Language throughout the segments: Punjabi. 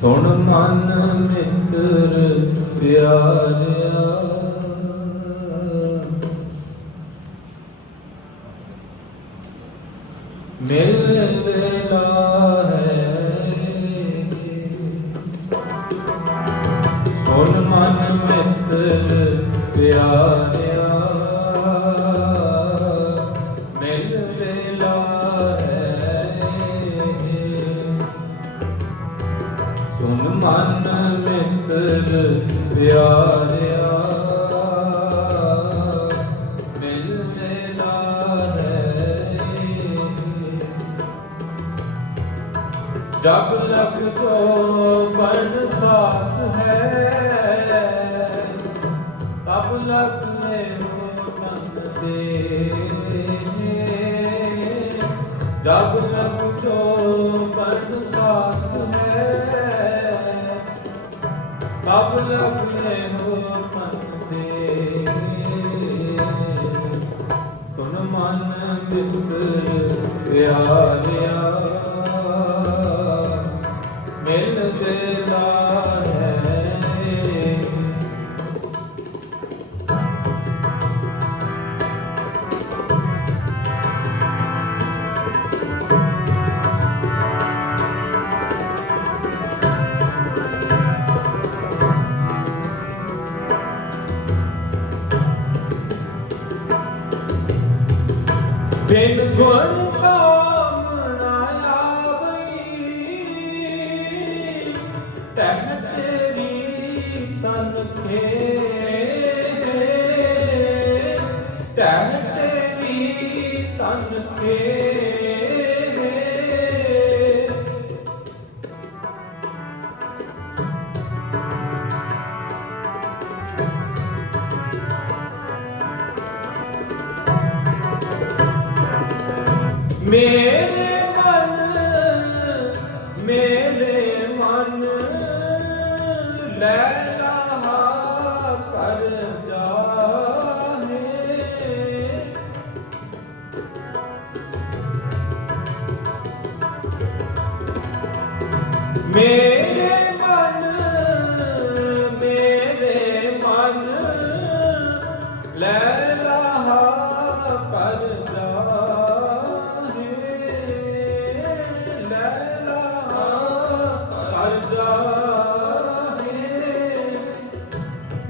ਸੁਣ ਮਨ ਮਿੱਤਰ ਪਿਆਰਿਆ। ਮਿਲ ਵੇਲਾ ਹੈ ਸੁਣ ਮਨ ਮਿੱਤਰ ਪਿਆਰਿਆ। ਪਿਆਰਿਆ ਮਿਲ ਵੇਲਾ ਹੈ। ਜਬ ਲਖ ਕੋ ਬਨ ਸਾਸ ਹੈ, ਤਬ ਲਖ ਹੋ ਤਨ ਦੇ ਜਬ ਲਖ ਤਬ ਲਖ ਹੋ ਤਨ ਦੇ ਸੁਨ ਮਨ ਮਿੱਤਰ ਪਿਆਰਿਆ। ਮਿਲ ਵੇਲਾ ਬਿਨ ਗੁਣ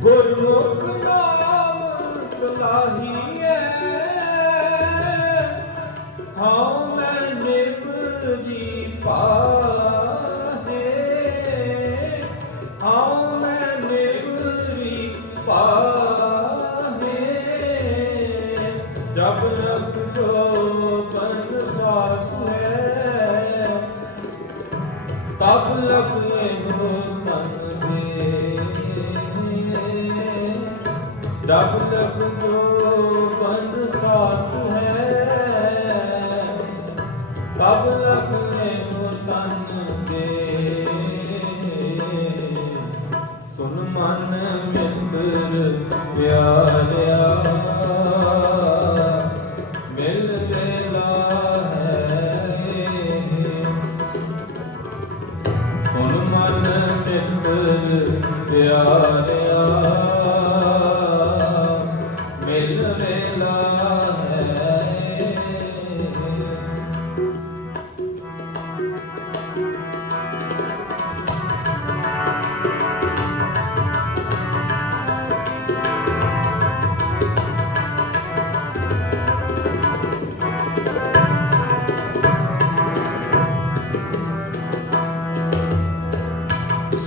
ਗੁਰਮੁਖ ਨਾਮ ਸਲਾਹੀਐ। ਹਉ ਮੈਂ ਨਿਵਰੀ ਪਾਹੇ। ਹਉ ਮੈਂ ਨਿਵਰੀ ਪਾਹੇ। ਜਬ ਲਗ ਜੋ ਬਨ ਸਾਸ ਹੈ ਤਬ ਲਗੇ ਹੋ ਜਬ ਲਗ ਜੋ ਬਨ ਸਾਸ ਹੈ। ਤਬ ਲਗੇ ਹੋ ਤਨ ਦੇ। ਸੁਨ ਮਨ ਮਿੱਤਰ ਪਿਆਰਿਆ।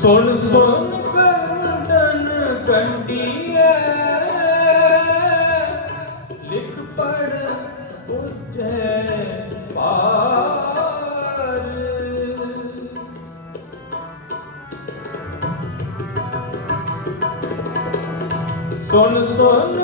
ਸੁਣ ਸੁਣ ਕੰਡਨ ਕੰਡੀਐ। ਲਿਖ ਪੜ ਬੁਝੈ ਪਾਰ। ਸੁਣ ਸੁਣ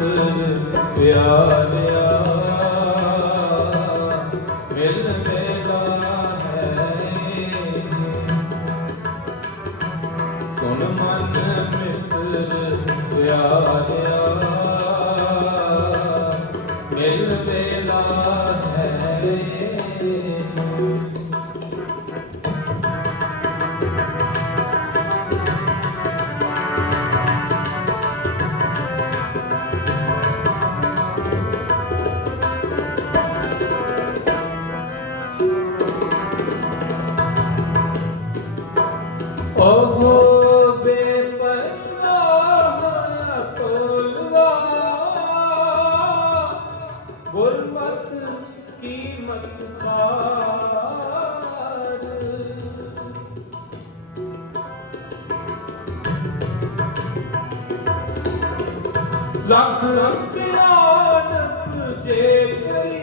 ਮਨ ਪਿਆਰਿਆ। ਕੀਮਤ ਸਾਰ। ਲੱਖ ਸਿਆਣਪ ਜੇ ਕਰੀ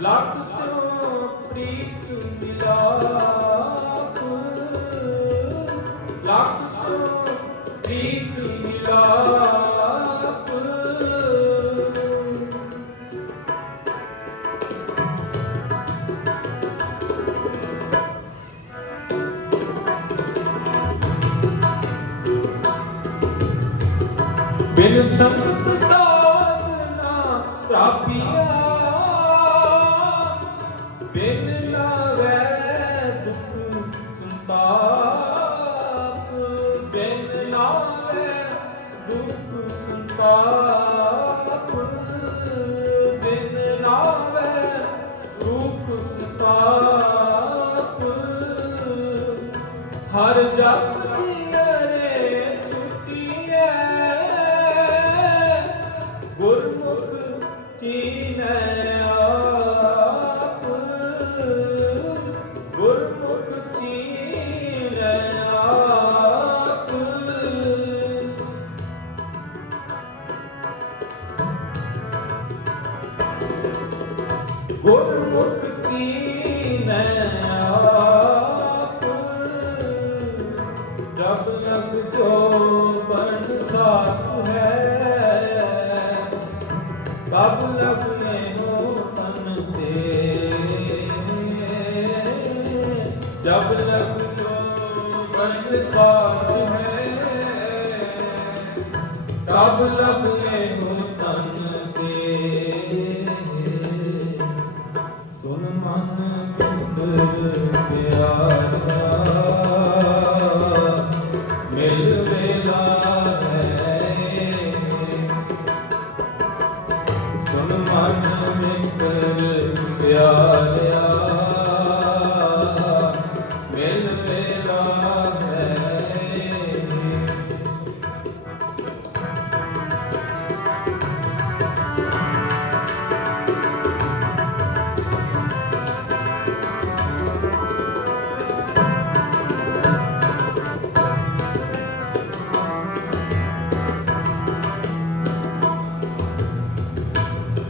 ਲੱਖ ਸੋ ਪ੍ਰੀਤ ਮਿਲਾਪ ਲੱਖ ਸੋ ਪ੍ਰੀਤ ਮਿਲਾਪ ਬਿਨ ਸੰਗਤ ਸਾਧਨਾ ਪ੍ਰਾਪੀਆ। ਬਿਨ ਲਾਵੈ ਦੁਖ ਸੰਤਾਪ। ਬਿਨ ਲਾਵੈ ਦੁਖ ਸੰਤਾਪ। ਬਿਨ ਲਾਵੈ ਦੁਖ ਸੰਤਾਪ। ਹਰ ਜਪ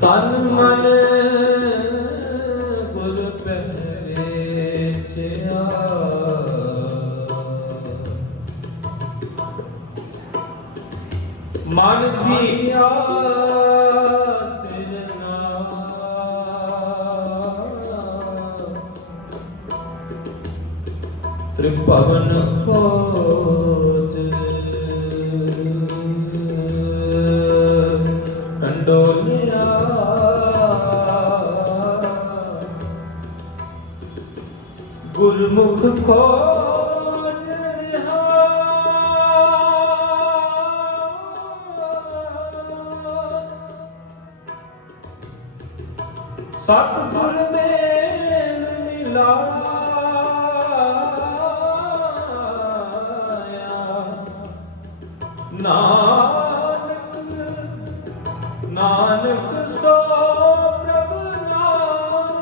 ਤਨ ਮਨ ਗੁਰ ਪਹਿਲੇ ਚਿਆ ਮਨ ਦੀਆ ਤ੍ਰਿਭਵਨ ਨਾਨਕ ਨਾਨਕ ਸੋ ਪ੍ਰਭ ਨਾਮ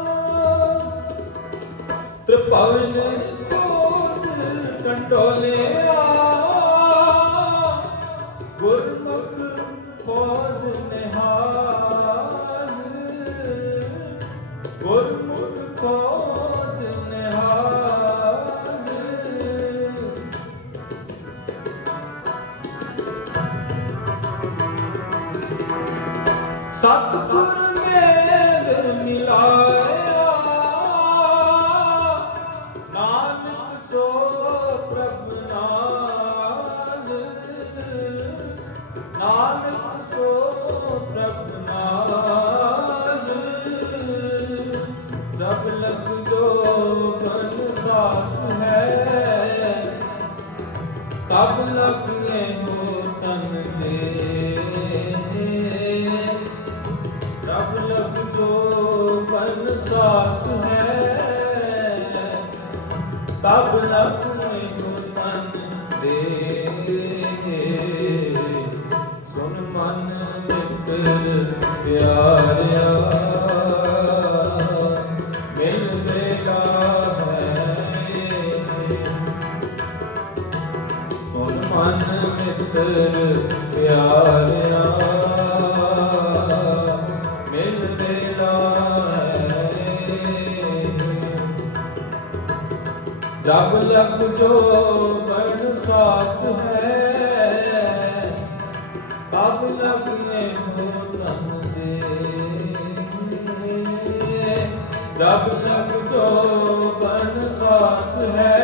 ਤ੍ਰਿਪਵਨ ਸਤਿਗੁਰ ਮੇਲ ਮਿਲਾਇਆ। ਨਾਨਕ ਸੋ ਪ੍ਰਭ ਨਾਲ। ਨਾਨਕ ਤਬ ਜਬ ਲਗ ਜੋ ਬਨ ਸਾਸ ਹੈ, ਤਬ ਲਗਨੇ ਹੋ ਤਨ ਦੇ ਜਬ ਲਗ ਜੋ ਬਨ ਸਾਸ ਹੈ,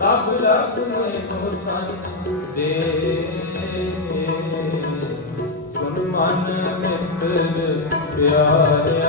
ਤਬ ਲਗਨੇ ਹੋ ਤਨ ਦੇ ਸੁਨ ਮਨ ਮਿੱਤਰ ਪਿਆਰਿਆ